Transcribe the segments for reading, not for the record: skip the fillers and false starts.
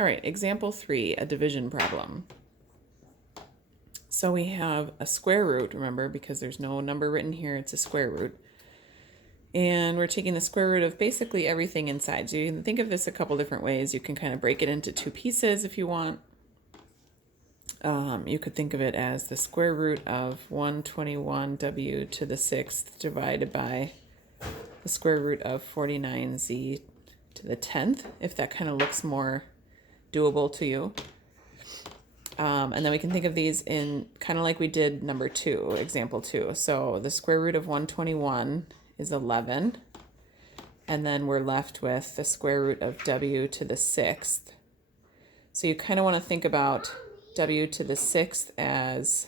All right, example 3, a division problem. So we have a square root, remember, because there's no number written here, it's a square root. And we're taking the square root of basically everything inside. So you can think of this a couple different ways. You can kind of break it into 2 pieces if you want. You could think of it as the square root of 121w to the 6th divided by the square root of 49z to the 10th, if that kind of looks more doable to you. And then we can think of these in kind of like we did number 2, example 2. So the square root of 121 is 11. And then we're left with the square root of w to the 6th. So you kind of want to think about w to the 6th as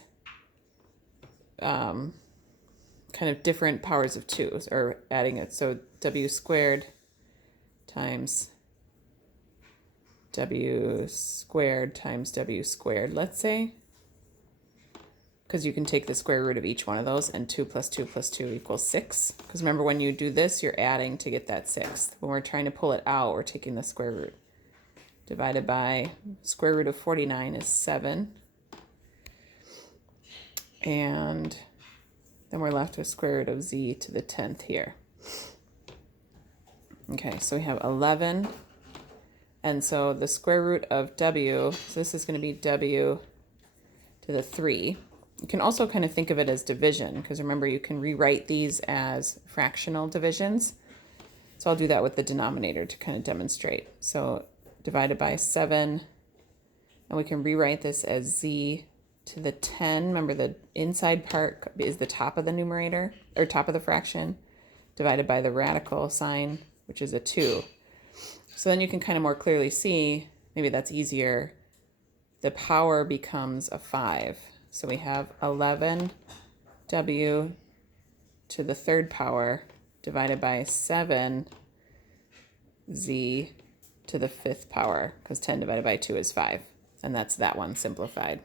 kind of different powers of 2, or adding it. So w squared times w squared times w squared, let's say, because you can take the square root of each one of those, and 2 plus 2 plus 2 equals 6. Because remember, when you do this, you're adding to get that 6th. When we're trying to pull it out, we're taking the square root. Divided by square root of 49 is 7. And then we're left with square root of z to the 10th here. Okay, so we have 11. And so the square root of w, so this is going to be w to the 3. You can also kind of think of it as division, because remember, you can rewrite these as fractional divisions. So I'll do that with the denominator to kind of demonstrate. So divided by 7, and we can rewrite this as z to the 10. Remember, the inside part is the top of the numerator, or top of the fraction, divided by the radical sign, which is a 2. So then you can kind of more clearly see, maybe that's easier, the power becomes a 5. So we have 11w to the 3rd power divided by 7z to the 5th power, because 10 divided by 2 is 5. And that's that one simplified.